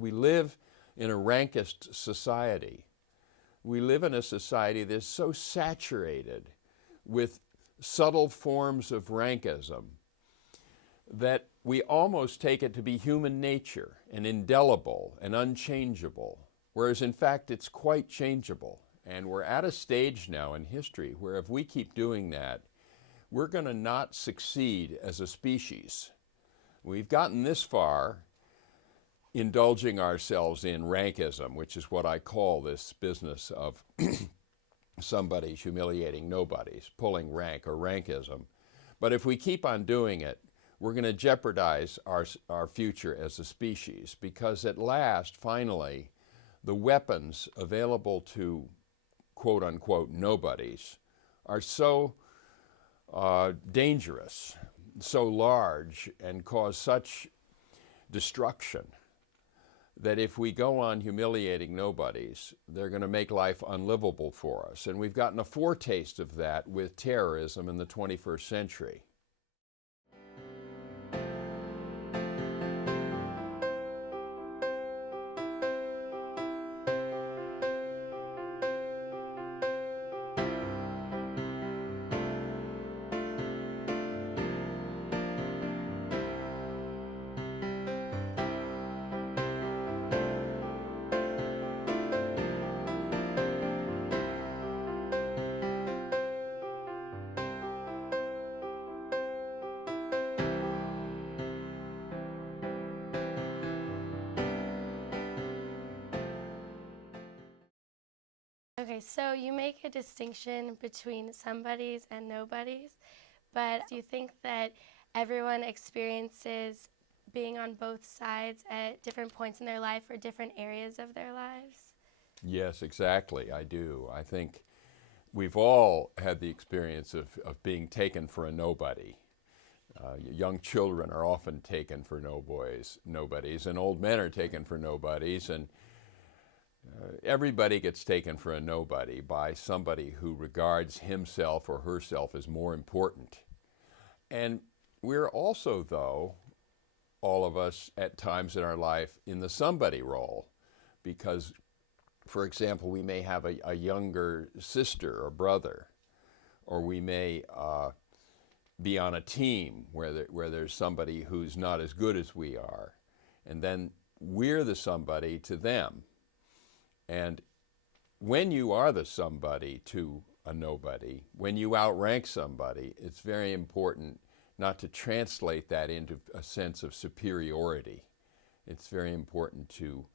We live in a rankist society. We live in a society that's so saturated with subtle forms of rankism that we almost take it to be human nature and indelible and unchangeable, whereas in fact it's quite changeable. And we're at a stage now in history where if we keep doing that, we're going to not succeed as a species. We've gotten this far indulging ourselves in rankism, which is what I call this business of somebody humiliating nobodies, pulling rank or rankism. But if we keep on doing it, we're going to jeopardize our future as a species, because at last, finally, the weapons available to quote unquote nobodies are so dangerous, so large, and cause such destruction that if we go on humiliating nobodies, they're going to make life unlivable for us. And we've gotten a foretaste of that with terrorism in the 21st century. Okay, so you make a distinction between somebodies and nobodies, but do you think that everyone experiences being on both sides at different points in their life or different areas of their lives? Yes, exactly, I do. I think we've all had the experience of being taken for a nobody. Young children are often taken for nobodies, and old men are taken for nobodies, and everybody gets taken for a nobody by somebody who regards himself or herself as more important. And we're also, though, all of us at times in our life in the somebody role, because, for example, we may have a younger sister or brother, or we may be on a team where there's somebody who's not as good as we are, and then we're the somebody to them. And when you are the somebody to a nobody, when you outrank somebody, it's very important not to translate that into a sense of superiority. It's very important to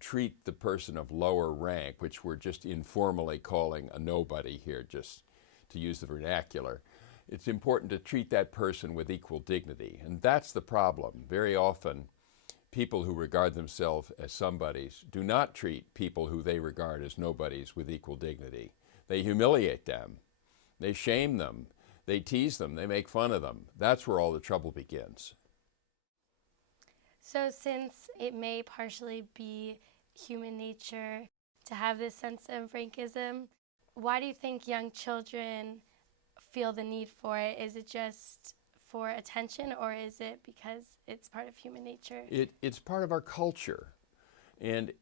treat the person of lower rank, which we're just informally calling a nobody here, just to use the vernacular. It's important to treat that person with equal dignity. And that's the problem. Very often, people who regard themselves as somebodies do not treat people who they regard as nobodies with equal dignity. They humiliate them. They shame them. They tease them. They make fun of them. That's where all the trouble begins. So since it may partially be human nature to have this sense of rankism, why do you think young children feel the need for it? Is it just for attention, or is it because it's part of human nature? It's part of our culture. And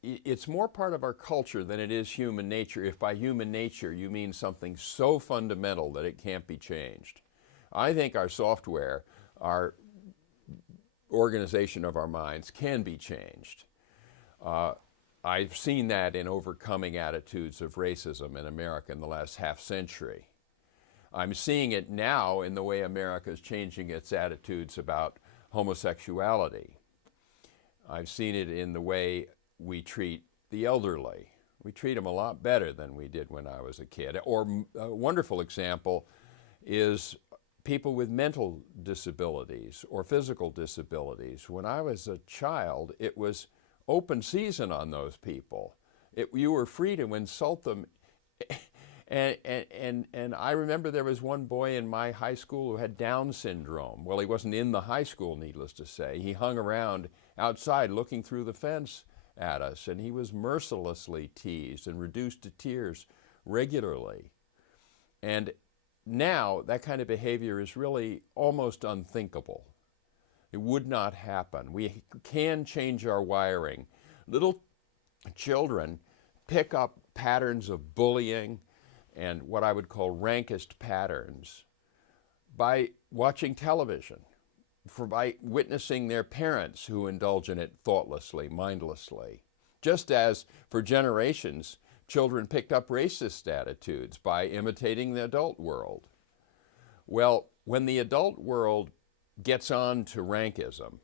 it's more part of our culture than it is human nature, if by human nature you mean something so fundamental that it can't be changed. I think our software, our organization of our minds can be changed. I've seen that in overcoming attitudes of racism in America in the last half century. I'm seeing it now in the way America is changing its attitudes about homosexuality. I've seen it in the way we treat the elderly. We treat them a lot better than we did when I was a kid. Or a wonderful example is people with mental disabilities or physical disabilities. When I was a child, it was open season on those people. You were free to insult them. And I remember there was one boy in my high school who had Down syndrome. Well, he wasn't in the high school, needless to say. He hung around outside looking through the fence at us, and he was mercilessly teased and reduced to tears regularly. And now that kind of behavior is really almost unthinkable. It would not happen. We can change our wiring. Little children pick up patterns of bullying and what I would call rankist patterns by watching television, by witnessing their parents who indulge in it thoughtlessly, mindlessly. Just as for generations, children picked up racist attitudes by imitating the adult world. Well, when the adult world gets on to rankism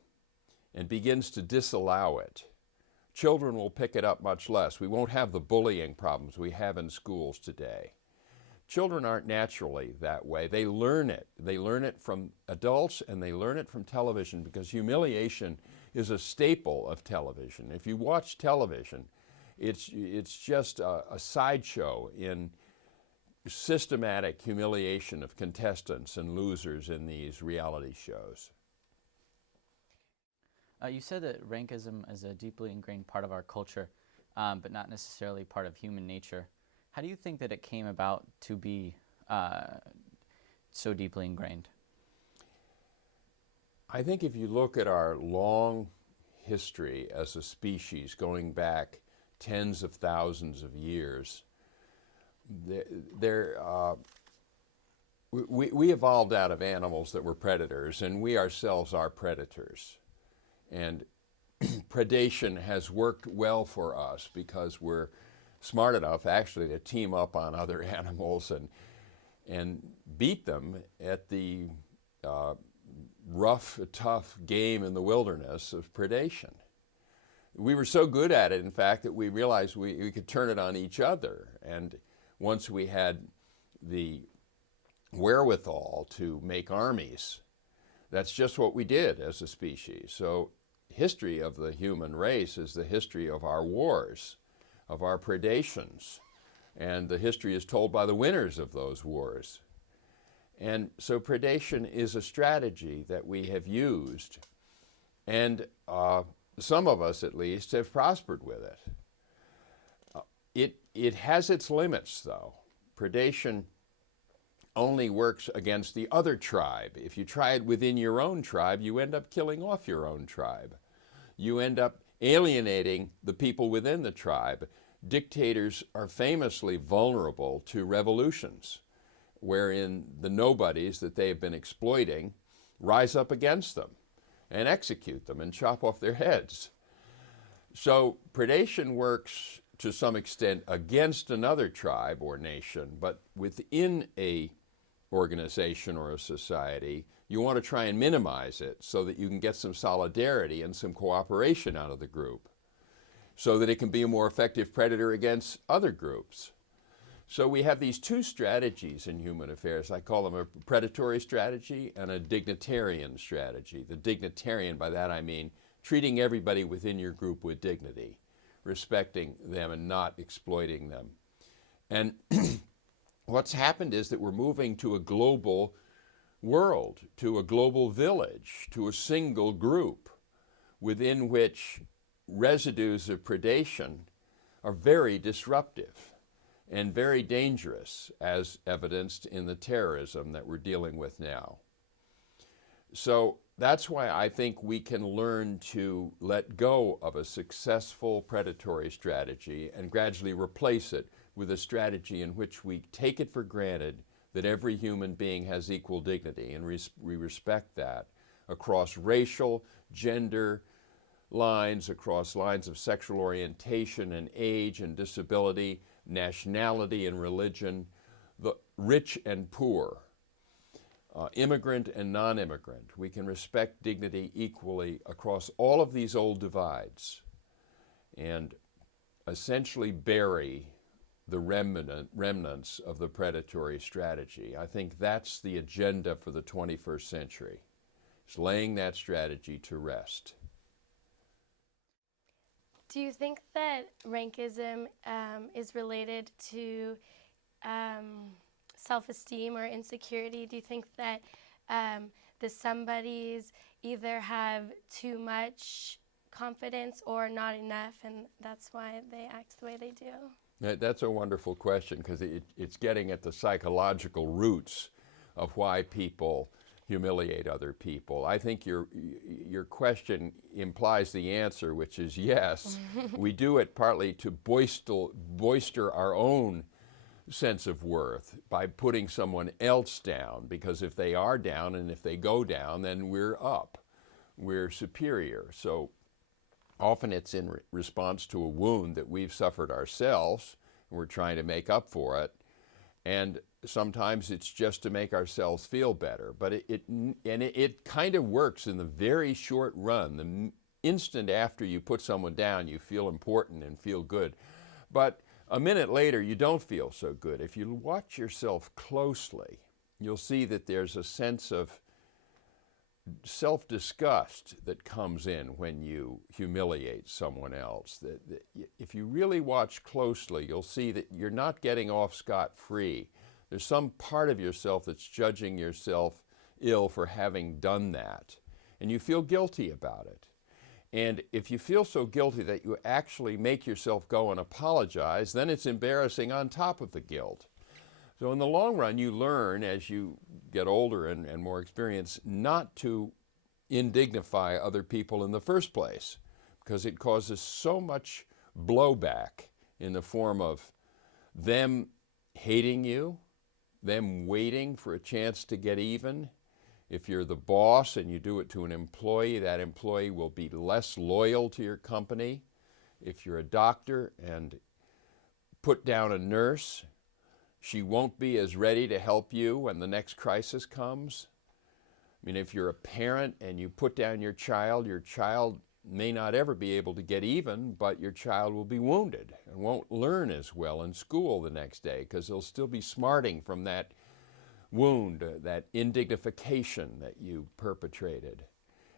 and begins to disallow it, children will pick it up much less. We won't have the bullying problems we have in schools today. Children aren't naturally that way. They learn it. They learn it from adults and they learn it from television, because humiliation is a staple of television. If you watch television, it's just a sideshow in systematic humiliation of contestants and losers in these reality shows. You said that rankism is a deeply ingrained part of our culture, but not necessarily part of human nature. How do you think that it came about to be so deeply ingrained? I think if you look at our long history as a species, going back tens of thousands of years, we evolved out of animals that were predators, and we ourselves are predators. And predation has worked well for us because we're smart enough actually to team up on other animals and beat them at the rough, tough game in the wilderness of predation. We were so good at it, in fact, that we realized we could turn it on each other. And once we had the wherewithal to make armies, that's just what we did as a species. So history of the human race is the history of our wars, of our predations, and the history is told by the winners of those wars. And so predation is a strategy that we have used, and some of us at least have prospered with it. It has its limits, though. Predation only works against the other tribe. If you try it within your own tribe, you end up killing off your own tribe. You end up alienating the people within the tribe. Dictators are famously vulnerable to revolutions, wherein the nobodies that they have been exploiting rise up against them and execute them and chop off their heads. So predation works to some extent against another tribe or nation, but within a organization or a society, you want to try and minimize it so that you can get some solidarity and some cooperation out of the group, so that it can be a more effective predator against other groups. So we have these two strategies in human affairs. I call them a predatory strategy and a dignitarian strategy. The dignitarian, by that I mean treating everybody within your group with dignity, respecting them and not exploiting them. And what's happened is that we're moving to a global world, to a global village, to a single group within which residues of predation are very disruptive and very dangerous, as evidenced in the terrorism that we're dealing with now. So that's why I think we can learn to let go of a successful predatory strategy and gradually replace it with a strategy in which we take it for granted that every human being has equal dignity, and we respect that across racial, gender lines, across lines of sexual orientation and age and disability, nationality and religion, the rich and poor, immigrant and non-immigrant. We can respect dignity equally across all of these old divides and essentially bury the remnants of the predatory strategy. I think that's the agenda for the 21st century. It's laying that strategy to rest. Do you think that rankism is related to self-esteem or insecurity? Do you think that the somebodies either have too much confidence or not enough, and that's why they act the way they do? That's a wonderful question, because it's getting at the psychological roots of why people humiliate other people. I think your question implies the answer, which is yes. We do it partly to boister our own sense of worth by putting someone else down, because if they are down and if they go down, then we're up. We're superior. So often it's in response to a wound that we've suffered ourselves, and we're trying to make up for it. And sometimes it's just to make ourselves feel better. But it kind of works in the very short run. The instant after you put someone down, you feel important and feel good. But a minute later, you don't feel so good. If you watch yourself closely, you'll see that there's a sense of self-disgust that comes in when you humiliate someone else. That if you really watch closely, you'll see that you're not getting off scot-free. There's some part of yourself that's judging yourself ill for having done that, and you feel guilty about it. And if you feel so guilty that you actually make yourself go and apologize, then it's embarrassing on top of the guilt. So in the long run, you learn as you get older and more experienced not to indignify other people in the first place, because it causes so much blowback in the form of them hating you, them waiting for a chance to get even. If you're the boss and you do it to an employee, that employee will be less loyal to your company. If you're a doctor and put down a nurse, she won't be as ready to help you when the next crisis comes. I mean, if you're a parent and you put down your child may not ever be able to get even, but your child will be wounded and won't learn as well in school the next day because they'll still be smarting from that wound, that indignification that you perpetrated.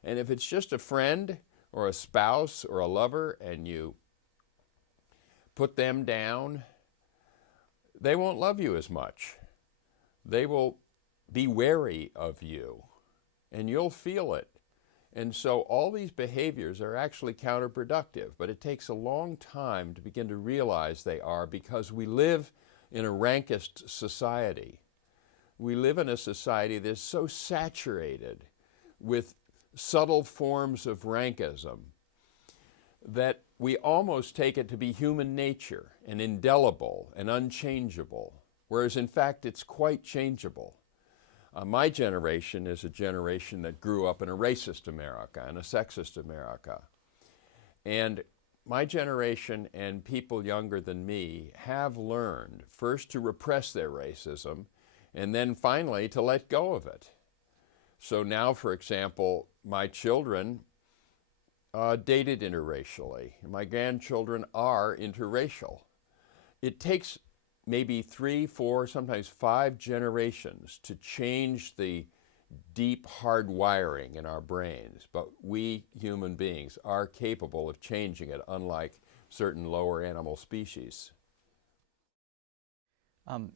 And if it's just a friend or a spouse or a lover and you put them down, they won't love you as much. They will be wary of you, and you'll feel it. And so all these behaviors are actually counterproductive, but it takes a long time to begin to realize they are, because we live in a rankist society. We live in a society that's so saturated with subtle forms of rankism that we almost take it to be human nature and indelible and unchangeable, whereas in fact it's quite changeable. My generation is a generation that grew up in a racist America and a sexist America. And my generation and people younger than me have learned first to repress their racism and then finally to let go of it. So now, for example, my children dated interracially. My grandchildren are interracial. It takes maybe 3, 4, sometimes 5 generations to change the deep hard wiring in our brains, but we human beings are capable of changing it, unlike certain lower animal species.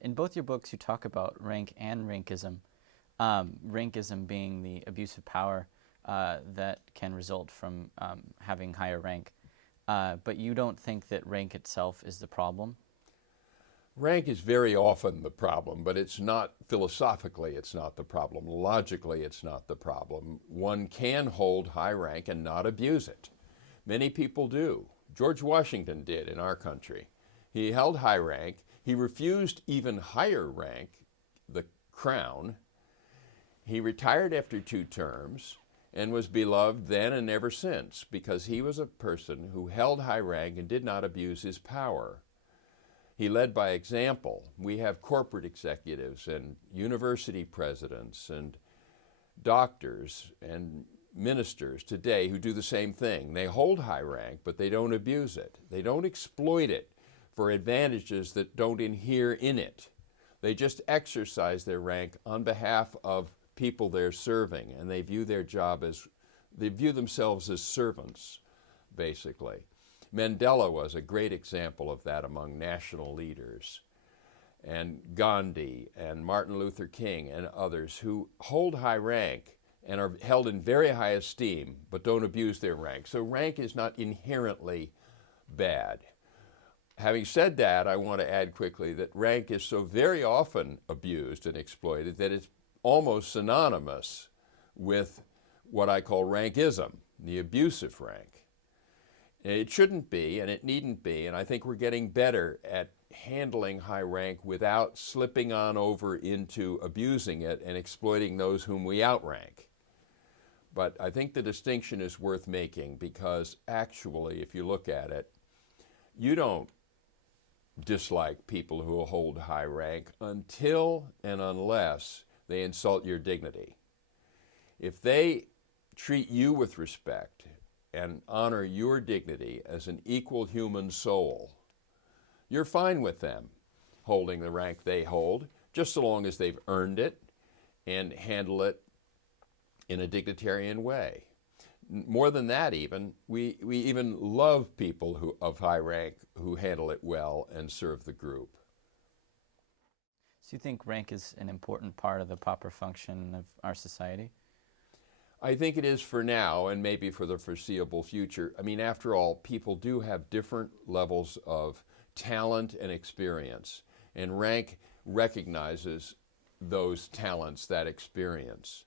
In both your books, you talk about rank and rankism. Rankism being the abuse of power that can result from having higher rank. But you don't think that rank itself is the problem? Rank is very often the problem, but it's not philosophically, it's not the problem. Logically, it's not the problem. One can hold high rank and not abuse it. Many people do. George Washington did in our country. He held high rank. He refused even higher rank, the crown. He retired after 2 terms and was beloved then and ever since, because he was a person who held high rank and did not abuse his power. He led by example. We have corporate executives and university presidents and doctors and ministers today who do the same thing. They hold high rank, but they don't abuse it. They don't exploit it for advantages that don't inhere in it. They just exercise their rank on behalf of people they're serving, and they view their job as, they view themselves as servants, basically. Mandela was a great example of that among national leaders, and Gandhi and Martin Luther King and others who hold high rank and are held in very high esteem but don't abuse their rank. So rank is not inherently bad. Having said that, I want to add quickly that rank is so very often abused and exploited that it's almost synonymous with what I call rankism, the abusive rank. It shouldn't be, and it needn't be, and I think we're getting better at handling high rank without slipping on over into abusing it and exploiting those whom we outrank. But I think the distinction is worth making because actually, if you look at it, you don't dislike people who hold high rank until and unless they insult your dignity. If they treat you with respect and honor your dignity as an equal human soul, you're fine with them holding the rank they hold, just so long as they've earned it and handle it in a dignitarian way. More than that even, we even love people of high rank who handle it well and serve the group. So you think rank is an important part of the proper function of our society? I think it is for now and maybe for the foreseeable future. I mean, after all, people do have different levels of talent and experience, and rank recognizes those talents, that experience.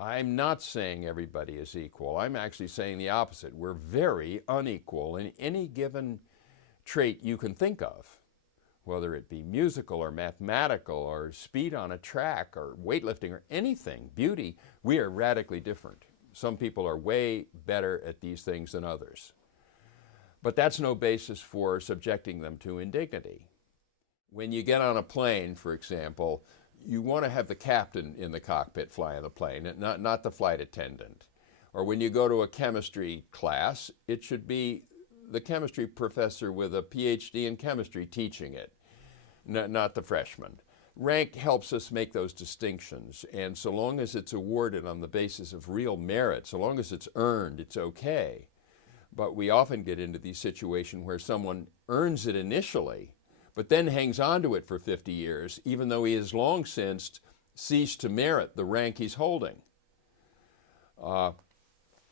I'm not saying everybody is equal. I'm actually saying the opposite. We're very unequal in any given trait you can think of, whether it be musical or mathematical or speed on a track or weightlifting or anything, beauty. We are radically different. Some people are way better at these things than others. But that's no basis for subjecting them to indignity. When you get on a plane, for example, you want to have the captain in the cockpit flying the plane, not the flight attendant. Or when you go to a chemistry class, it should be the chemistry professor with a PhD in chemistry teaching it, not the freshman. Rank helps us make those distinctions, and so long as it's awarded on the basis of real merit, so long as it's earned, it's okay. But we often get into these situations where someone earns it initially, but then hangs on to it for 50 years, even though he has long since ceased to merit the rank he's holding.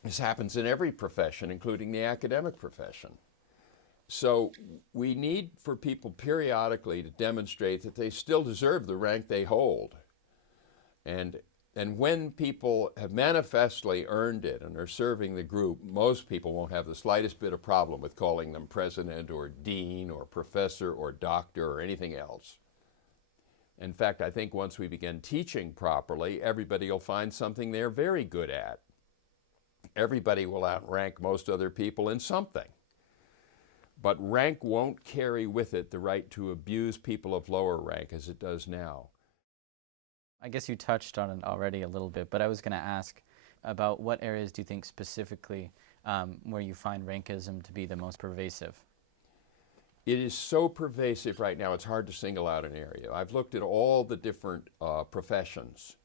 This happens in every profession, including the academic profession. So we need for people periodically to demonstrate that they still deserve the rank they hold. And when people have manifestly earned it and are serving the group, most people won't have the slightest bit of problem with calling them president or dean or professor or doctor or anything else. In fact, I think once we begin teaching properly, everybody will find something they're very good at. Everybody will outrank most other people in something. But rank won't carry with it the right to abuse people of lower rank as it does now. I guess you touched on it already a little bit, but I was going to ask about what areas do you think specifically where you find rankism to be the most pervasive? It is so pervasive right now, it's hard to single out an area. I've looked at all the different professions.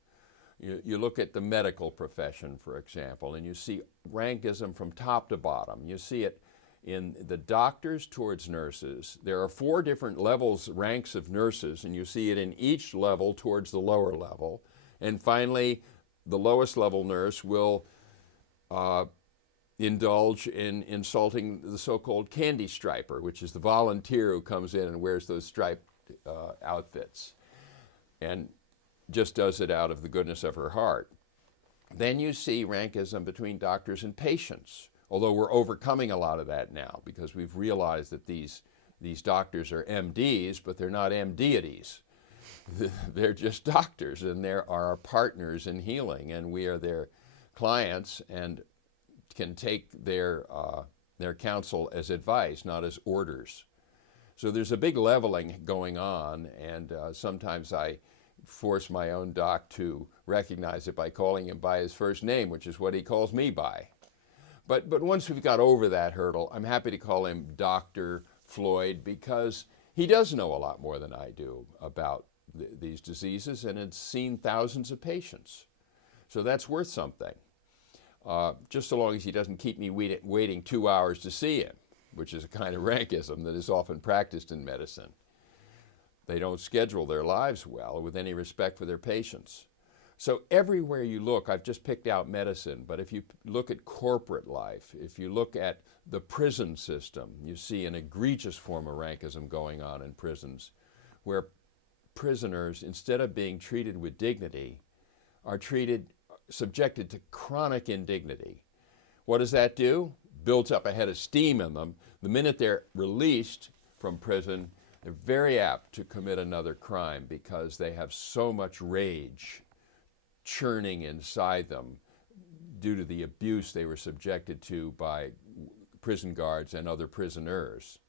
You look at the medical profession, for example, and you see rankism from top to bottom. You see it in the doctors towards nurses. There are 4 different levels, ranks of nurses, and you see it in each level towards the lower level. And finally, the lowest level nurse will indulge in insulting the so-called candy striper, which is the volunteer who comes in and wears those striped outfits and just does it out of the goodness of her heart. Then you see rankism between doctors and patients, although we're overcoming a lot of that now because we've realized that these doctors are MDs, but they're not MDities. They're just doctors, and they're our partners in healing, and we are their clients and can take their counsel as advice, not as orders. So there's a big leveling going on, and sometimes I force my own doc to recognize it by calling him by his first name, which is what he calls me by. But once we've got over that hurdle, I'm happy to call him Dr. Floyd because he does know a lot more than I do about these diseases and has seen thousands of patients. So that's worth something. Just so long as he doesn't keep me waiting 2 hours to see him, which is a kind of rankism that is often practiced in medicine. They don't schedule their lives well with any respect for their patients. So everywhere you look, I've just picked out medicine, but if you look at corporate life, if you look at the prison system, you see an egregious form of rankism going on in prisons, where prisoners, instead of being treated with dignity, are subjected to chronic indignity. What does that do? Builds up a head of steam in them. The minute they're released from prison, they're very apt to commit another crime because they have so much rage churning inside them due to the abuse they were subjected to by prison guards and other prisoners.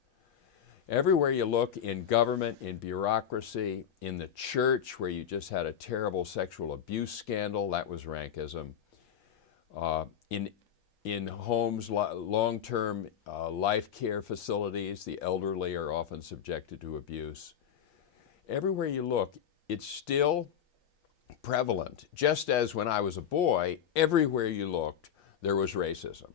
Everywhere you look, in government, in bureaucracy, in the church where you just had a terrible sexual abuse scandal, that was rankism. In homes, long-term life care facilities, the elderly are often subjected to abuse. Everywhere you look, it's still prevalent. Just as when I was a boy, everywhere you looked, there was racism.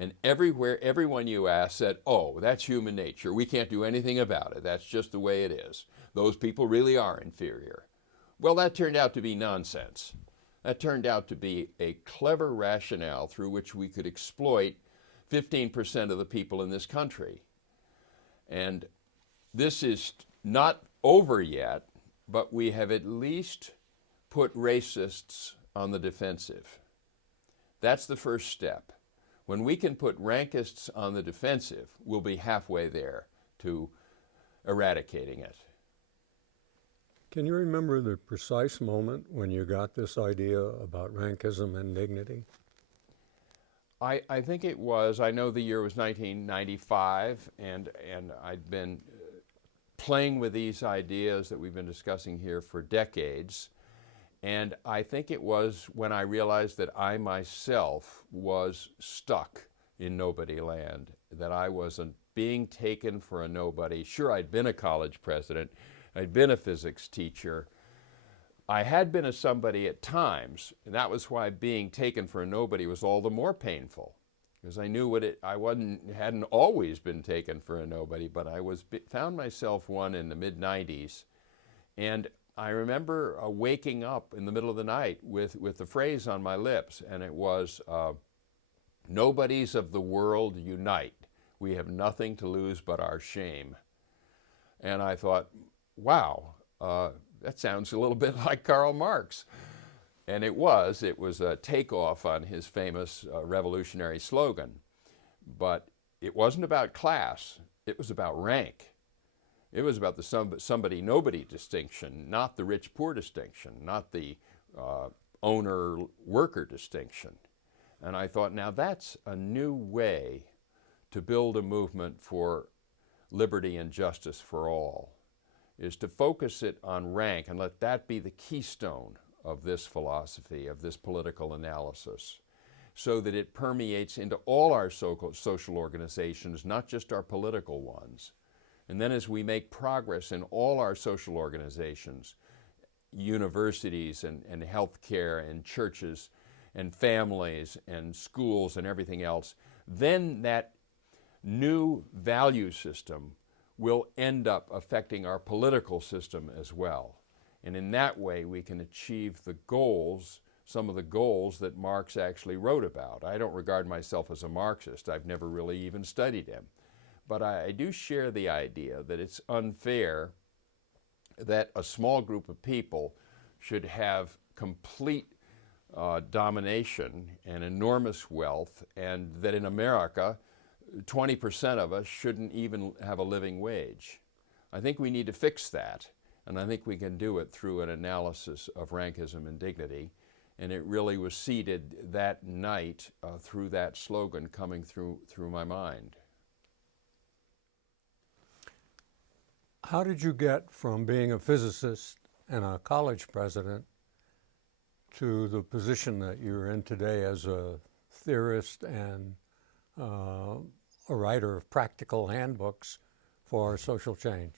And everywhere, everyone you asked said, oh, that's human nature. We can't do anything about it. That's just the way it is. Those people really are inferior. Well, that turned out to be nonsense. That turned out to be a clever rationale through which we could exploit 15% of the people in this country. And this is not over yet, but we have at least put racists on the defensive. That's the first step. When we can put rankists on the defensive, we'll be halfway there to eradicating it. Can you remember the precise moment when you got this idea about rankism and dignity? I think it was, I know the year was 1995, and I'd been playing with these ideas that we've been discussing here for decades. And I think it was when I realized that I myself was stuck in nobody land, that I wasn't being taken for a nobody. Sure, I'd been a college president, I'd been a physics teacher. I had been a somebody at times, and that was why being taken for a nobody was all the more painful, because I knew hadn't always been taken for a nobody, but I found myself one in the mid-90s, and I remember waking up in the middle of the night with the phrase on my lips, and it was, nobodies of the world unite. We have nothing to lose but our shame. And I thought, wow, that sounds a little bit like Karl Marx. And it was a takeoff on his famous revolutionary slogan. But it wasn't about class, it was about rank. It was about the somebody-nobody distinction, not the rich-poor distinction, not the owner-worker distinction. And I thought, now that's a new way to build a movement for liberty and justice for all, is to focus it on rank and let that be the keystone of this philosophy, of this political analysis, so that it permeates into all our social organizations, not just our political ones. And then as we make progress in all our social organizations, universities and healthcare and churches and families and schools and everything else, then that new value system will end up affecting our political system as well. And in that way, we can achieve the goals, some of the goals that Marx actually wrote about. I don't regard myself as a Marxist. I've never really even studied him. But I do share the idea that it's unfair that a small group of people should have complete domination and enormous wealth, and that in America, 20% of us shouldn't even have a living wage. I think we need to fix that, and I think we can do it through an analysis of rankism and dignity. And it really was seeded that night through that slogan coming through my mind. How did you get from being a physicist and a college president to the position that you're in today as a theorist and a writer of practical handbooks for social change?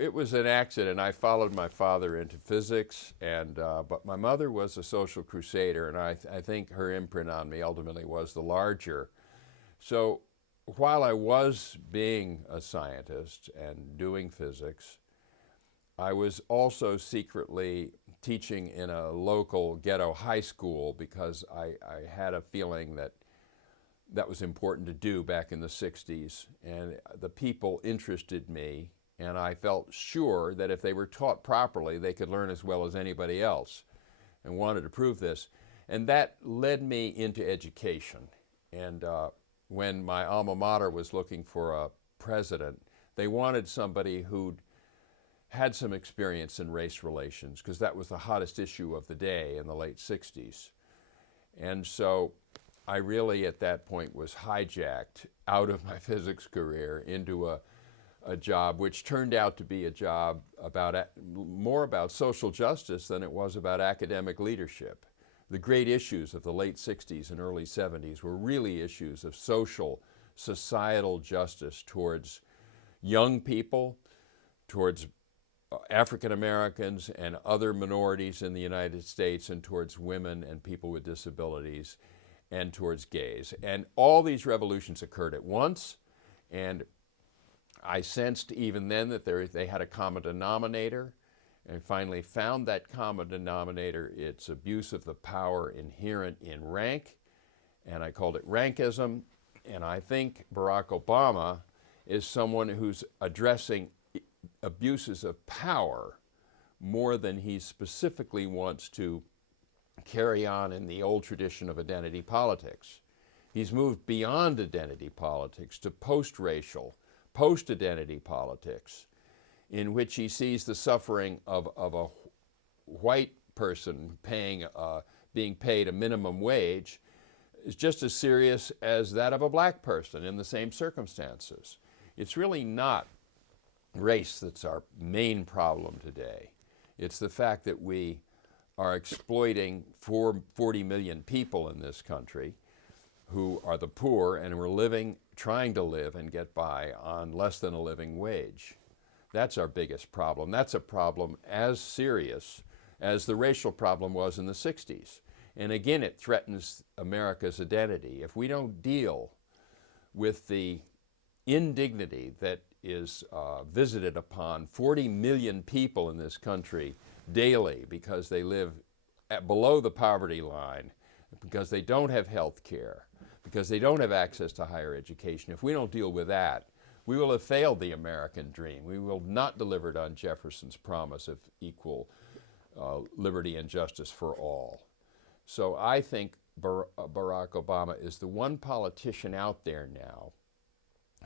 It was an accident. I followed my father into physics, but my mother was a social crusader, and I think her imprint on me ultimately was the larger. So while I was being a scientist and doing physics, I was also secretly teaching in a local ghetto high school because I had a feeling that was important to do back in the 60s, and the people interested me, and I felt sure that if they were taught properly, they could learn as well as anybody else. and wanted to prove this. And that led me into education. And when my alma mater was looking for a president, they wanted somebody who'd had some experience in race relations, because that was the hottest issue of the day in the late 60s. And so I really, at that point, was hijacked out of my physics career into a job which turned out to be a job more about social justice than it was about academic leadership. The great issues of the late 60s and early 70s were really issues of social, societal justice towards young people, towards African Americans and other minorities in the United States, and towards women and people with disabilities, and towards gays. And all these revolutions occurred at once, and I sensed even then that they had a common denominator, and finally found that common denominator. It's abuse of the power inherent in rank, and I called it rankism. And I think Barack Obama is someone who's addressing abuses of power more than he specifically wants to carry on in the old tradition of identity politics. He's moved beyond identity politics to post-racial, post-identity politics, in which he sees the suffering of a white person being paid a minimum wage is just as serious as that of a black person in the same circumstances. It's really not race that's our main problem today. It's the fact that we are exploiting 40 million people in this country who are the poor, and we're trying to live and get by on less than a living wage. That's our biggest problem. That's a problem as serious as the racial problem was in the 60s. And again, it threatens America's identity. If we don't deal with the indignity that is visited upon 40 million people in this country daily because they live below the poverty line, because they don't have health care, because they don't have access to higher education, if we don't deal with that, we will have failed the American dream. We will not delivered on Jefferson's promise of equal liberty and justice for all. So I think Barack Obama is the one politician out there now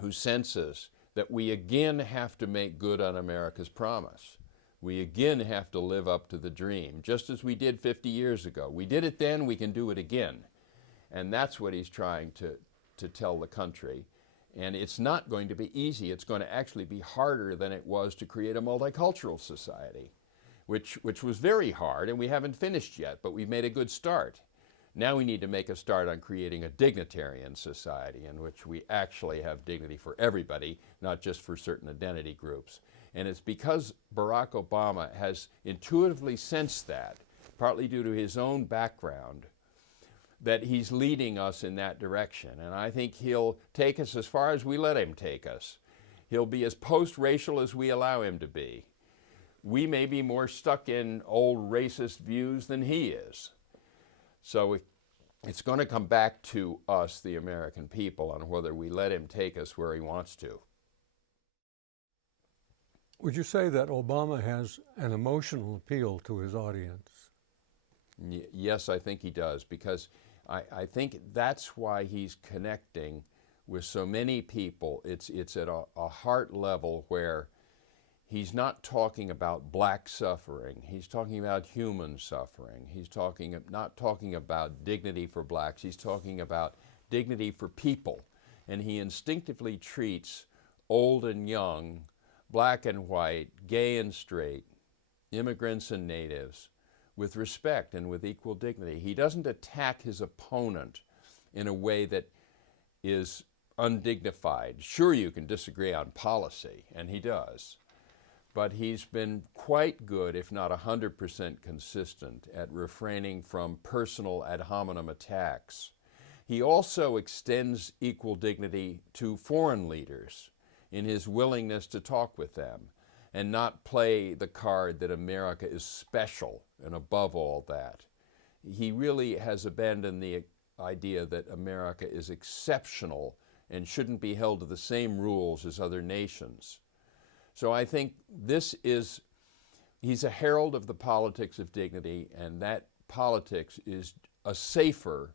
who senses that we again have to make good on America's promise. We again have to live up to the dream, just as we did 50 years ago. We did it then, we can do it again. And that's what he's trying to tell the country. And it's not going to be easy. It's going to actually be harder than it was to create a multicultural society, which was very hard, and we haven't finished yet, but we've made a good start. Now we need to make a start on creating a dignitarian society in which we actually have dignity for everybody, not just for certain identity groups. And it's because Barack Obama has intuitively sensed that, partly due to his own background, that he's leading us in that direction. And I think he'll take us as far as we let him take us. He'll be as post-racial as we allow him to be. We may be more stuck in old racist views than he is. So it's going to come back to us, the American people, on whether we let him take us where he wants to. Would you say that Obama has an emotional appeal to his audience? Yes, I think he does, because I think that's why he's connecting with so many people. It's at a heart level where he's not talking about black suffering. He's talking about human suffering. He's not talking about dignity for blacks. He's talking about dignity for people. And he instinctively treats old and young, black and white, gay and straight, immigrants and natives with respect and with equal dignity. He doesn't attack his opponent in a way that is undignified. Sure, you can disagree on policy, and he does. But he's been quite good, if not 100% consistent, at refraining from personal ad hominem attacks. He also extends equal dignity to foreign leaders in his willingness to talk with them and not play the card that America is special and above all that. He really has abandoned the idea that America is exceptional and shouldn't be held to the same rules as other nations. So I think he's a herald of the politics of dignity, and that politics is a safer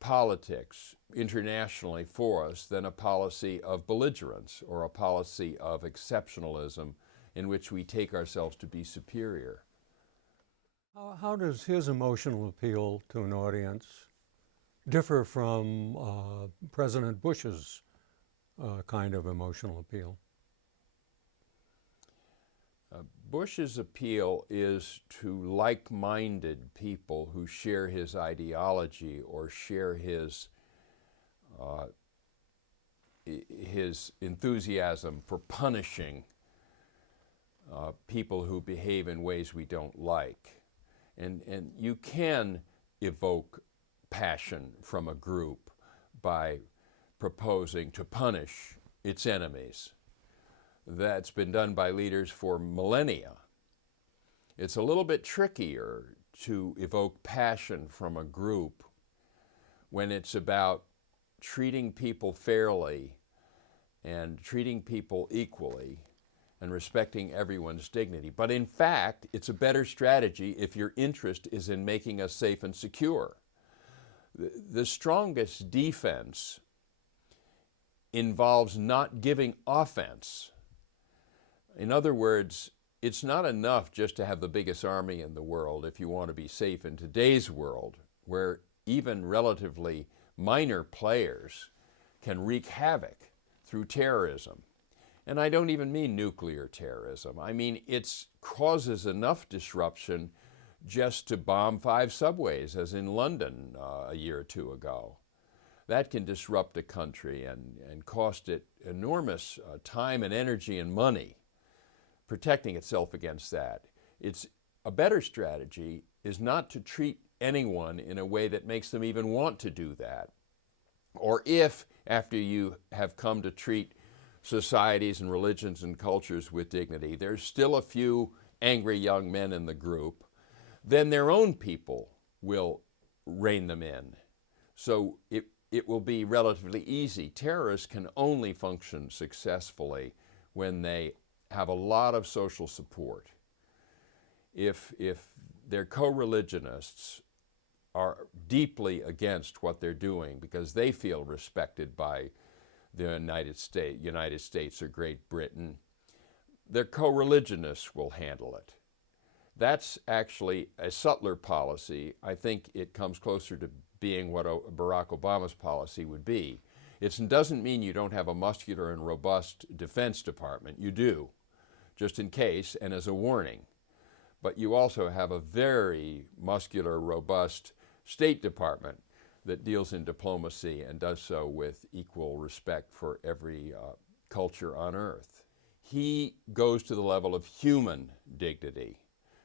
politics internationally for us than a policy of belligerence or a policy of exceptionalism in which we take ourselves to be superior. How does his emotional appeal to an audience differ from President Bush's kind of emotional appeal? Bush's appeal is to like-minded people who share his ideology or share his enthusiasm for punishing people who behave in ways we don't like. And you can evoke passion from a group by proposing to punish its enemies. That's been done by leaders for millennia. It's a little bit trickier to evoke passion from a group when it's about treating people fairly and treating people equally and respecting everyone's dignity. But in fact, it's a better strategy if your interest is in making us safe and secure. The strongest defense involves not giving offense. In other words, it's not enough just to have the biggest army in the world if you want to be safe in today's world, where even relatively minor players can wreak havoc through terrorism. And I don't even mean nuclear terrorism. I mean, it causes enough disruption just to bomb 5 subways, as in London a year or two ago. That can disrupt a country and cost it enormous time and energy and money protecting itself against that. It's a better strategy is not to treat anyone in a way that makes them even want to do that. Or if, after you have come to treat societies and religions and cultures with dignity, there's still a few angry young men in the group, then their own people will rein them in. So it will be relatively easy. Terrorists can only function successfully when they have a lot of social support. If their co-religionists are deeply against what they're doing because they feel respected by the United States or Great Britain, their co-religionists will handle it. That's actually a subtler policy. I think it comes closer to being what Barack Obama's policy would be. It doesn't mean you don't have a muscular and robust Defense Department. You do, just in case and as a warning. But you also have a very muscular, robust State Department that deals in diplomacy and does so with equal respect for every culture on earth. He goes to the level of human dignity,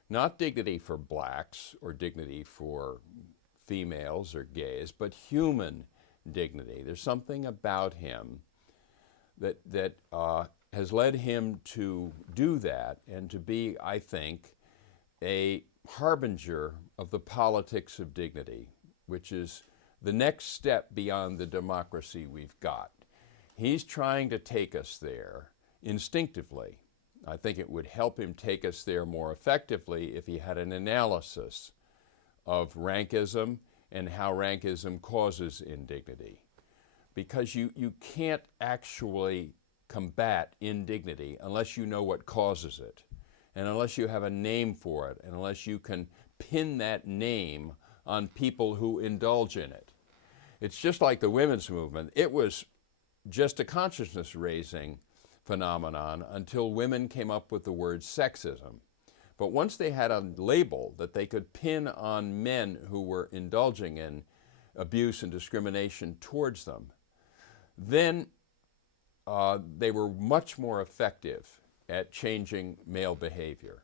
not dignity for blacks or dignity for females or gays, but human dignity. There's something about him that has led him to do that and to be, I think, a harbinger of the politics of dignity, which is the next step beyond the democracy we've got. He's trying to take us there instinctively. I think it would help him take us there more effectively if he had an analysis of rankism and how rankism causes indignity. Because you can't actually combat indignity unless you know what causes it, and unless you have a name for it, and unless you can pin that name on people who indulge in it. It's just like the women's movement. It was just a consciousness-raising phenomenon until women came up with the word sexism. But once they had a label that they could pin on men who were indulging in abuse and discrimination towards them, then they were much more effective at changing male behavior.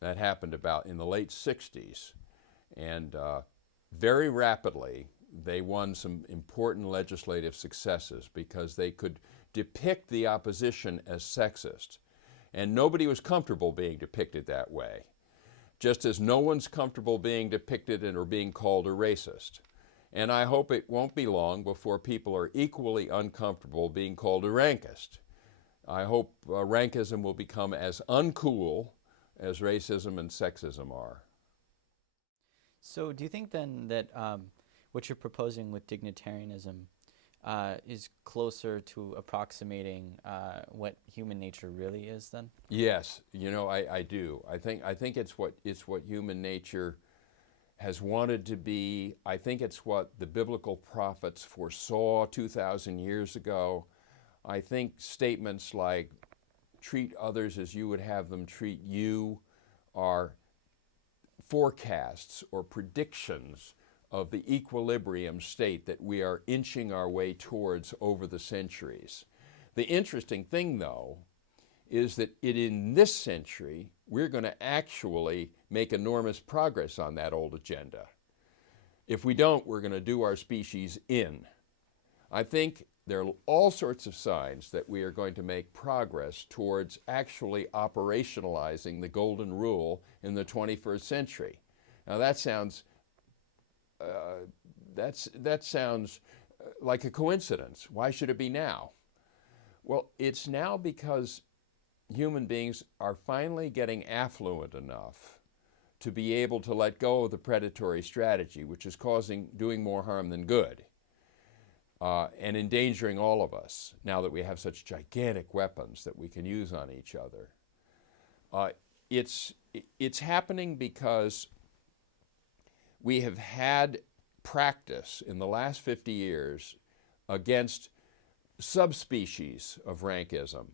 That happened about in the late 60s. And very rapidly, they won some important legislative successes because they could depict the opposition as sexist. And nobody was comfortable being depicted that way, just as no one's comfortable being depicted or being called a racist. And I hope it won't be long before people are equally uncomfortable being called a rankist. I hope rankism will become as uncool as racism and sexism are. So do you think then that what you're proposing with dignitarianism is closer to approximating what human nature really is then? Yes, I do. I think it's what human nature has wanted to be. I think it's what the biblical prophets foresaw 2,000 years ago. I think statements like treat others as you would have them treat you are forecasts or predictions of the equilibrium state that we are inching our way towards over the centuries. The interesting thing, though, is that in this century, we're going to actually make enormous progress on that old agenda. If we don't, we're going to do our species in. I think there are all sorts of signs that we are going to make progress towards actually operationalizing the golden rule in the 21st century. Now that sounds like a coincidence. Why should it be now? Well, it's now because human beings are finally getting affluent enough to be able to let go of the predatory strategy, which is doing more harm than good, and endangering all of us now that we have such gigantic weapons that we can use on each other. It's happening because we have had practice in the last 50 years against subspecies of rankism,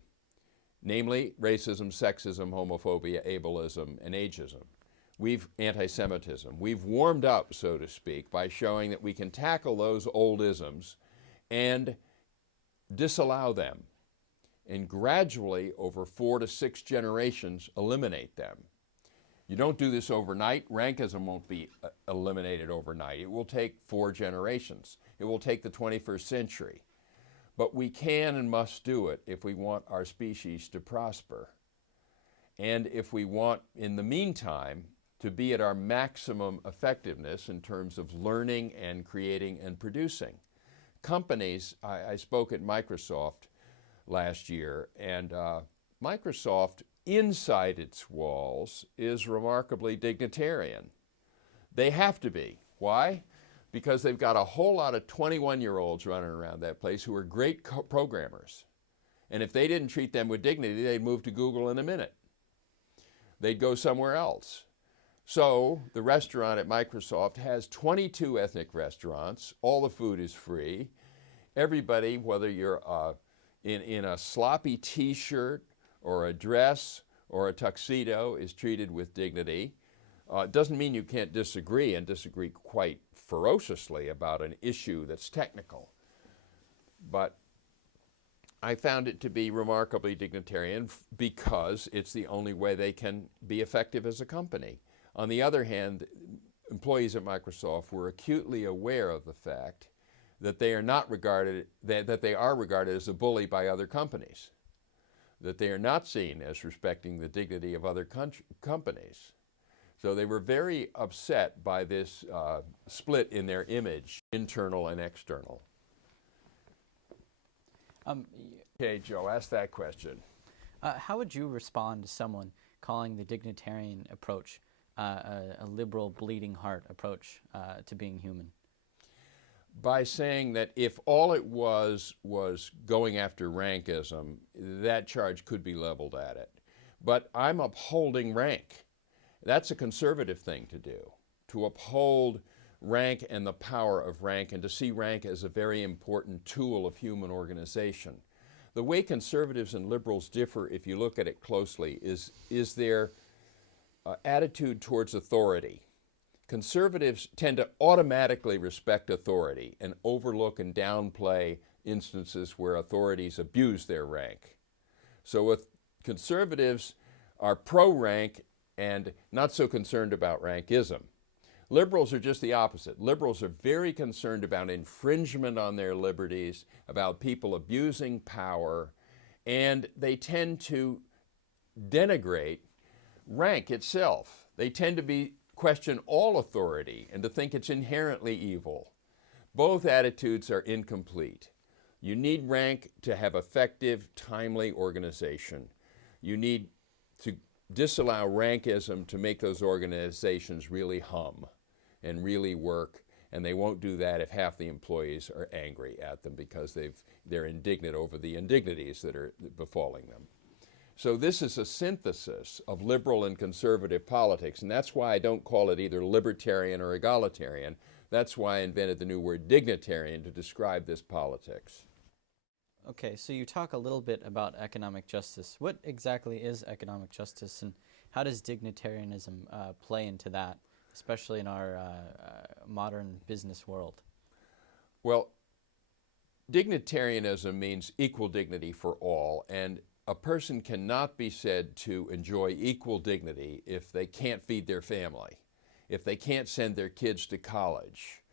namely racism, sexism, homophobia, ableism, and ageism. Anti-Semitism. We've warmed up, so to speak, by showing that we can tackle those old isms and disallow them, and gradually, over 4 to 6 generations, eliminate them. You don't do this overnight. Rankism won't be eliminated overnight. It will take 4 generations. It will take the 21st century. But we can and must do it if we want our species to prosper. And if we want, in the meantime, to be at our maximum effectiveness in terms of learning and creating and producing. Companies, I spoke at Microsoft last year, and Microsoft, inside its walls, is remarkably dignitarian. They have to be. Why? Because they've got a whole lot of 21-year-olds running around that place who are great programmers. And if they didn't treat them with dignity, they'd move to Google in a minute. They'd go somewhere else. So the restaurant at Microsoft has 22 ethnic restaurants. All the food is free. Everybody, whether you're in a sloppy t-shirt or a dress or a tuxedo, is treated with dignity. It doesn't mean you can't disagree, and disagree quite ferociously about an issue that's technical. But I found it to be remarkably dignitarian because it's the only way they can be effective as a company. On the other hand, employees at Microsoft were acutely aware of the fact that they are not regarded, that they are regarded as a bully by other companies, that they are not seen as respecting the dignity of other companies. So they were very upset by this split in their image, internal and external. Okay, Joe, ask that question. How would you respond to someone calling the dignitarian approach a liberal, bleeding heart approach to being human? By saying that if all it was going after rankism, that charge could be leveled at it. But I'm upholding rank. That's a conservative thing to do, to uphold rank and the power of rank, and to see rank as a very important tool of human organization. The way conservatives and liberals differ, if you look at it closely, is their attitude towards authority. Conservatives tend to automatically respect authority and overlook and downplay instances where authorities abuse their rank. So if conservatives are pro-rank and not so concerned about rankism, liberals are just the opposite. Liberals are very concerned about infringement on their liberties, about people abusing power, and they tend to denigrate rank itself. They tend to question all authority and to think it's inherently evil. Both attitudes are incomplete. You need rank to have effective, timely organization. You need to disallow rankism to make those organizations really hum. and really work, and they won't do that if half the employees are angry at them because they're indignant over the indignities that are befalling them. So this is a synthesis of liberal and conservative politics, and that's why I don't call it either libertarian or egalitarian. That's why I invented the new word dignitarian to describe this politics. Okay, so you talk a little bit about economic justice. What exactly is economic justice, and how does dignitarianism play into that, especially in our modern business world? Well, dignitarianism means equal dignity for all, and a person cannot be said to enjoy equal dignity if they can't feed their family, if they can't send their kids to college.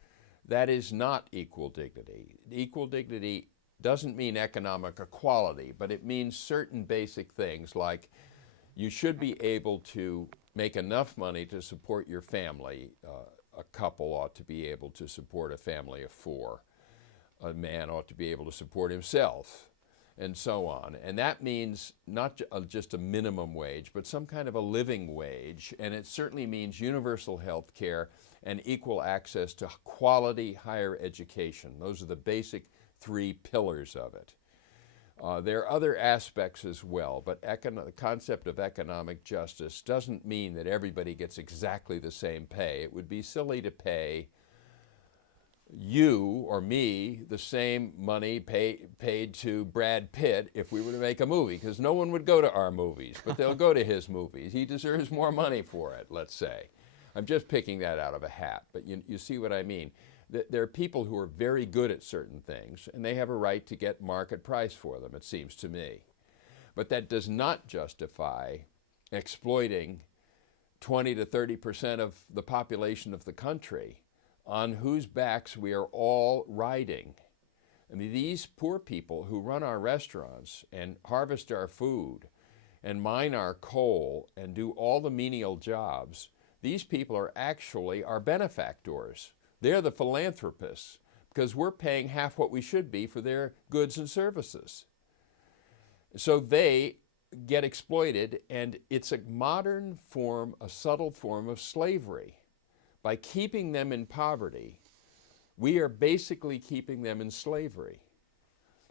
That is not equal dignity. Equal dignity doesn't mean economic equality, but it means certain basic things like you should be able to make enough money to support your family. A couple ought to be able to support a family of 4. A man ought to be able to support himself, and so on. And that means not just a minimum wage, but some kind of a living wage. And it certainly means universal health care and equal access to quality higher education. Those are the basic 3 pillars of it. There are other aspects as well, but the concept of economic justice doesn't mean that everybody gets exactly the same pay. It would be silly to pay you or me the same money paid to Brad Pitt if we were to make a movie, because no one would go to our movies, but they'll go to his movies. He deserves more money for it, let's say. I'm just picking that out of a hat, but you see what I mean. There are people who are very good at certain things, and they have a right to get market price for them, it seems to me. But that does not justify exploiting 20 to 30% of the population of the country on whose backs we are all riding. I mean, these poor people who run our restaurants and harvest our food and mine our coal and do all the menial jobs, these people are actually our benefactors. They're the philanthropists, because we're paying half what we should be for their goods and services. So they get exploited, and it's a modern form, a subtle form of slavery. By keeping them in poverty, we are basically keeping them in slavery.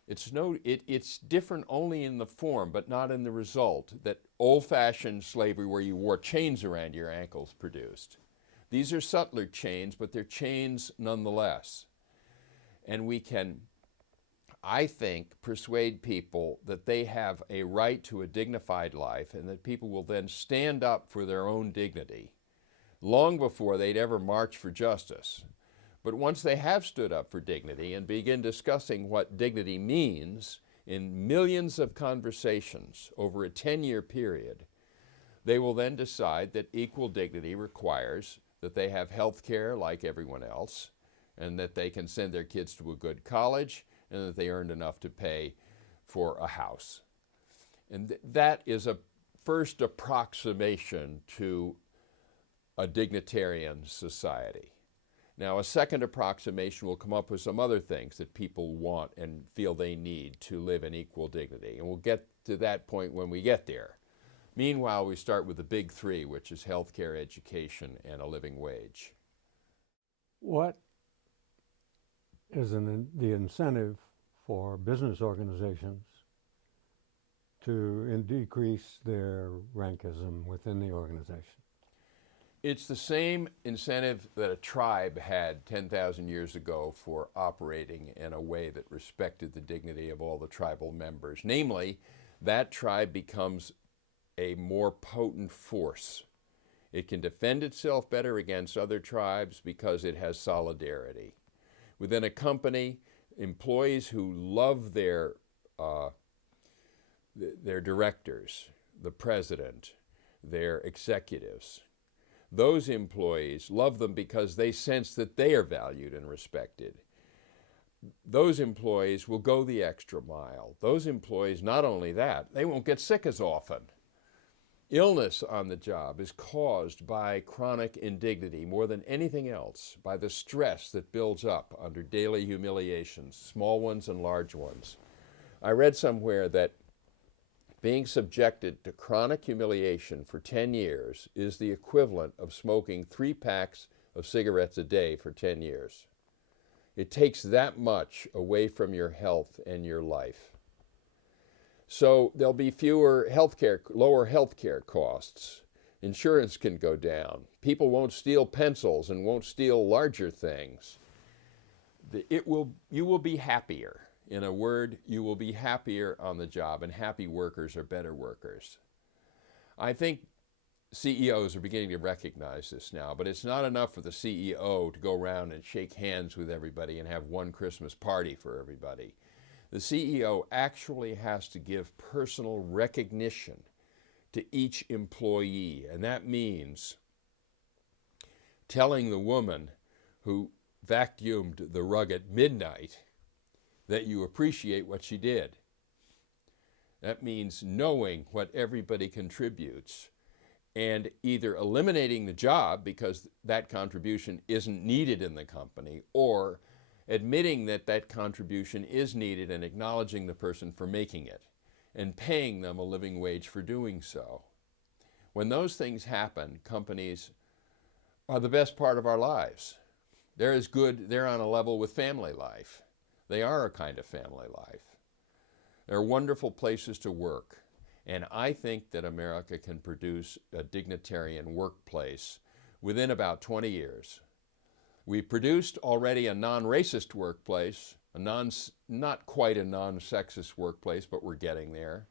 It's different only in the form, but not in the result, that old-fashioned slavery where you wore chains around your ankles produced. These are subtler chains, but they're chains nonetheless. And we can, I think, persuade people that they have a right to a dignified life, and that people will then stand up for their own dignity long before they'd ever march for justice. But once they have stood up for dignity and begin discussing what dignity means in millions of conversations over a 10-year period, they will then decide that equal dignity requires that they have health care like everyone else, and that they can send their kids to a good college, and that they earned enough to pay for a house. And that is a first approximation to a dignitarian society. Now, a second approximation will come up with some other things that people want and feel they need to live in equal dignity, and we'll get to that point when we get there. Meanwhile, we start with the big 3, which is healthcare, education, and a living wage. What is the incentive for business organizations to decrease their rankism within the organization? It's the same incentive that a tribe had 10,000 years ago for operating in a way that respected the dignity of all the tribal members. Namely, that tribe becomes a more potent force. It can defend itself better against other tribes because it has solidarity. Within a company, employees who love their directors, the president, their executives, those employees love them because they sense that they are valued and respected. Those employees will go the extra mile. Those employees, not only that, they won't get sick as often. Illness on the job is caused by chronic indignity more than anything else, by the stress that builds up under daily humiliations, small ones and large ones. I read somewhere that being subjected to chronic humiliation for 10 years is the equivalent of smoking 3 packs of cigarettes a day for 10 years. It takes that much away from your health and your life. So there'll be lower healthcare costs. Insurance can go down. People won't steal pencils and won't steal larger things. You will be happier. In a word, you will be happier on the job, and happy workers are better workers. I think CEOs are beginning to recognize this now, but it's not enough for the CEO to go around and shake hands with everybody and have one Christmas party for everybody. The CEO actually has to give personal recognition to each employee, and that means telling the woman who vacuumed the rug at midnight that you appreciate what she did. That means knowing what everybody contributes and either eliminating the job because that contribution isn't needed in the company, or admitting that that contribution is needed and acknowledging the person for making it and paying them a living wage for doing so. When those things happen, companies are the best part of our lives. They're as good, they're on a level with family life. They are a kind of family life. They're wonderful places to work. And I think that America can produce a dignitarian workplace within about 20 years. We've produced already a non-racist workplace, not quite a non-sexist workplace, but we're getting there.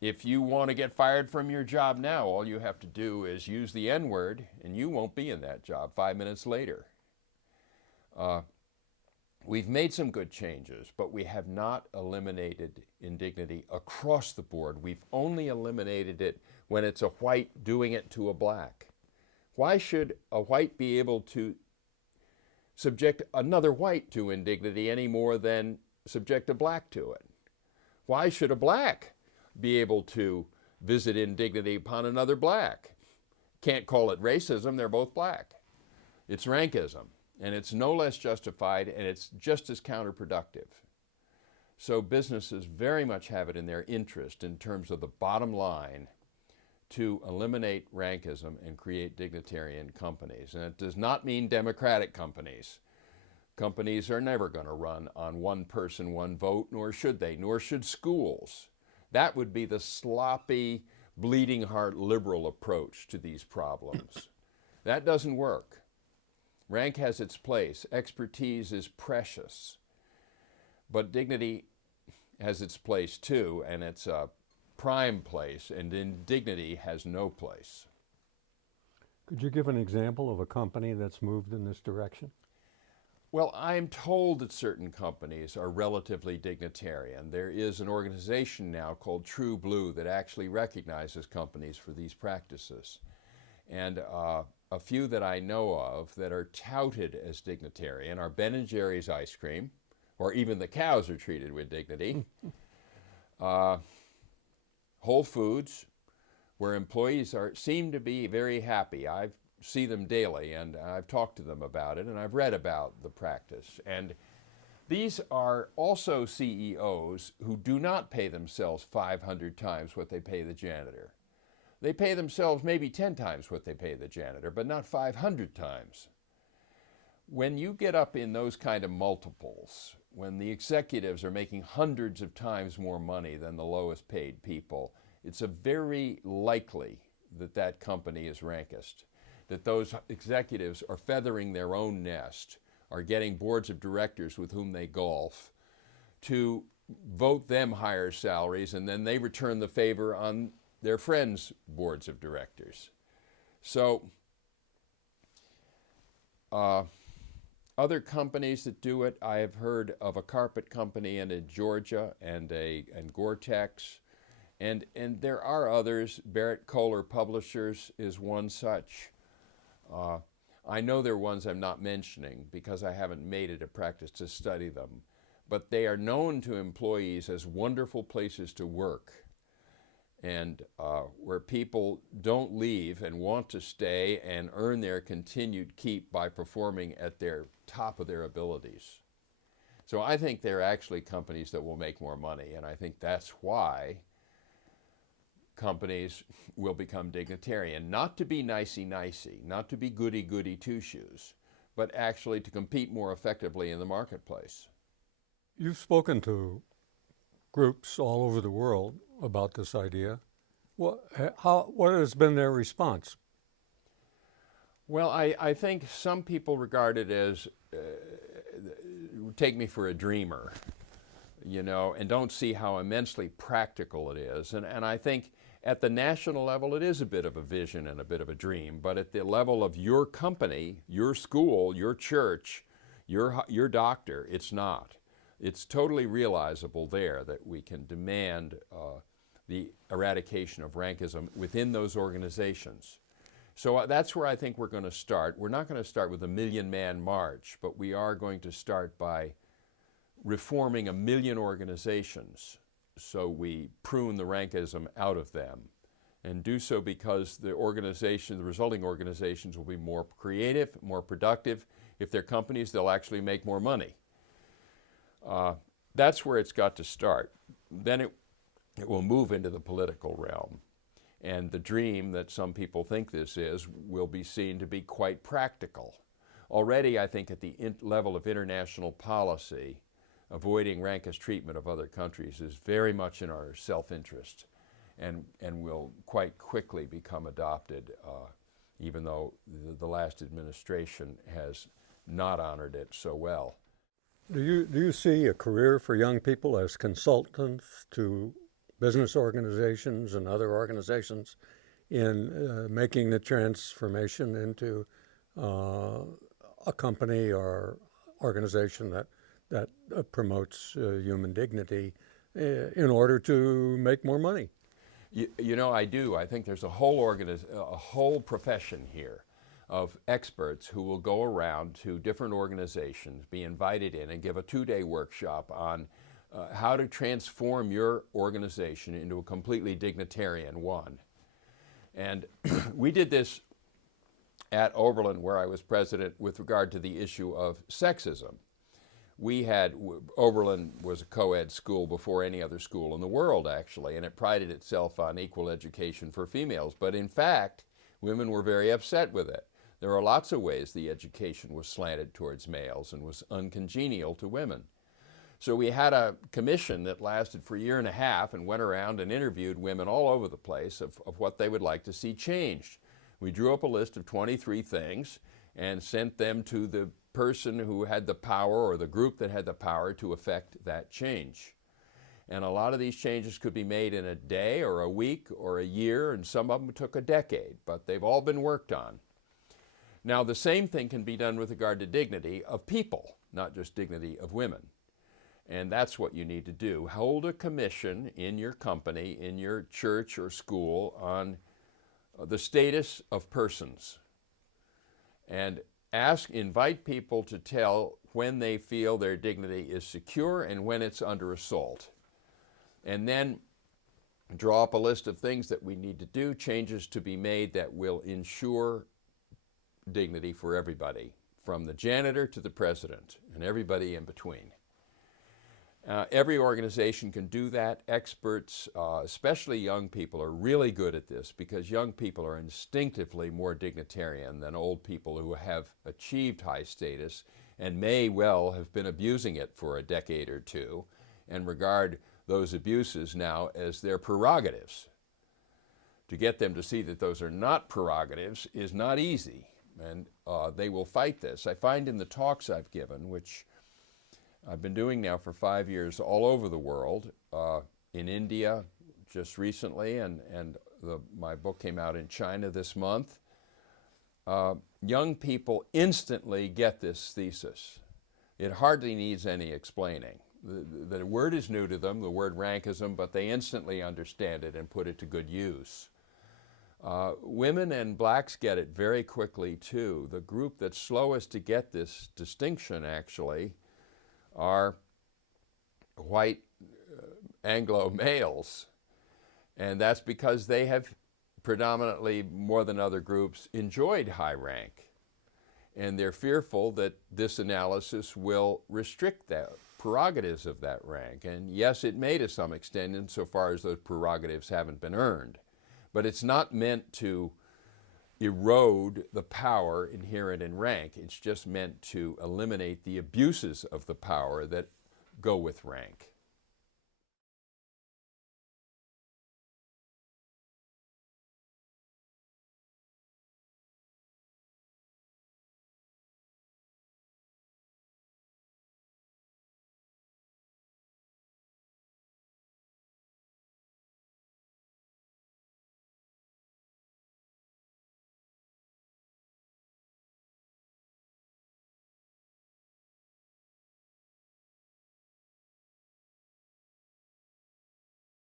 If you want to get fired from your job now, all you have to do is use the N-word, and you won't be in that job 5 minutes later. We've made some good changes, but we have not eliminated indignity across the board. We've only eliminated it when it's a white doing it to a black. Why should a white be able to subject another white to indignity any more than subject a black to it? Why should a black be able to visit indignity upon another black? Can't call it racism, they're both black. It's rankism. And it's no less justified, and it's just as counterproductive. So businesses very much have it in their interest in terms of the bottom line to eliminate rankism and create dignitarian companies. And it does not mean democratic companies. Companies are never going to run on one person, one vote, nor should they, nor should schools. That would be the sloppy, bleeding heart liberal approach to these problems. That doesn't work. Rank has its place. Expertise is precious. But dignity has its place too, and it's a prime place, and indignity has no place. Could you give an example of a company that's moved in this direction? Well, I'm told that certain companies are relatively dignitarian. There is an organization now called True Blue that actually recognizes companies for these practices. And a few that I know of that are touted as dignitarian are Ben & Jerry's ice cream, or even the cows are treated with dignity. Whole Foods, where employees seem to be very happy. I see them daily, and I've talked to them about it, and I've read about the practice. And these are also CEOs who do not pay themselves 500 times what they pay the janitor. They pay themselves maybe 10 times what they pay the janitor, but not 500 times. When you get up in those kind of multiples, when the executives are making hundreds of times more money than the lowest paid people, it's a very likely that that company is rankist, that those executives are feathering their own nest, are getting boards of directors with whom they golf to vote them higher salaries, and then they return the favor on their friends' boards of directors. So other companies that do it, I have heard of a carpet company in Georgia and Gore-Tex, and there are others. Barrett Kohler Publishers is one such. I know there are ones I'm not mentioning because I haven't made it a practice to study them, but they are known to employees as wonderful places to work, and where people don't leave and want to stay and earn their continued keep by performing at their top of their abilities. So I think they're actually companies that will make more money, and I think that's why companies will become dignitarian, not to be nicey-nicey, not to be goody-goody two-shoes, but actually to compete more effectively in the marketplace. You've spoken to groups all over the world about this idea. What has been their response? Well, I think some people regard it as, take me for a dreamer, you know, and don't see how immensely practical it is. And I think at the national level, it is a bit of a vision and a bit of a dream, but at the level of your company, your school, your church, your doctor, it's not. It's totally realizable there that we can demand the eradication of rankism within those organizations. So that's where I think we're going to start. We're not going to start with a 1,000,000-man march, but we are going to start by reforming 1,000,000 organizations so we prune the rankism out of them, and do so because the resulting organizations will be more creative, more productive. If they're companies, they'll actually make more money. That's where it's got to start. Then it will move into the political realm. And the dream that some people think this is will be seen to be quite practical. Already, I think at the level of international policy, avoiding rankist treatment of other countries is very much in our self-interest, and will quite quickly become adopted, even though the last administration has not honored it so well. Do you see a career for young people as consultants to business organizations and other organizations in making the transformation into a company or organization that promotes human dignity in order to make more money? You know, I do. I think there's a whole profession here of experts who will go around to different organizations, be invited in, and give a 2-day workshop on how to transform your organization into a completely dignitarian one. And we did this at Oberlin, where I was president, with regard to the issue of sexism. Oberlin was a co-ed school before any other school in the world, actually, and it prided itself on equal education for females. But in fact, women were very upset with it. There are lots of ways the education was slanted towards males and was uncongenial to women. So we had a commission that lasted for a year and a half and went around and interviewed women all over the place of what they would like to see changed. We drew up a list of 23 things and sent them to the person who had the power, or the group that had the power, to effect that change. And a lot of these changes could be made in a day or a week or a year, and some of them took a decade, but they've all been worked on. Now, the same thing can be done with regard to dignity of people, not just dignity of women. And that's what you need to do. Hold a commission in your company, in your church or school, on the status of persons. And invite people to tell when they feel their dignity is secure and when it's under assault. And then draw up a list of things that we need to do, changes to be made that will ensure dignity for everybody, from the janitor to the president and everybody in between. Every organization can do that. Experts, especially young people, are really good at this, because young people are instinctively more dignitarian than old people who have achieved high status and may well have been abusing it for a decade or two and regard those abuses now as their prerogatives. To get them to see that those are not prerogatives is not easy, and they will fight this. I find in the talks I've given, which I've been doing now for 5 years all over the world, in India just recently, and my book came out in China this month. Young people instantly get this thesis. It hardly needs any explaining. The word is new to them, the word rankism, but they instantly understand it and put it to good use. Women and blacks get it very quickly too. The group that's slowest to get this distinction, actually, are white Anglo males, and that's because they have predominantly, more than other groups, enjoyed high rank, and they're fearful that this analysis will restrict that prerogatives of that rank. And yes, it may to some extent insofar as those prerogatives haven't been earned. But it's not meant to erode the power inherent in rank. It's just meant to eliminate the abuses of the power that go with rank.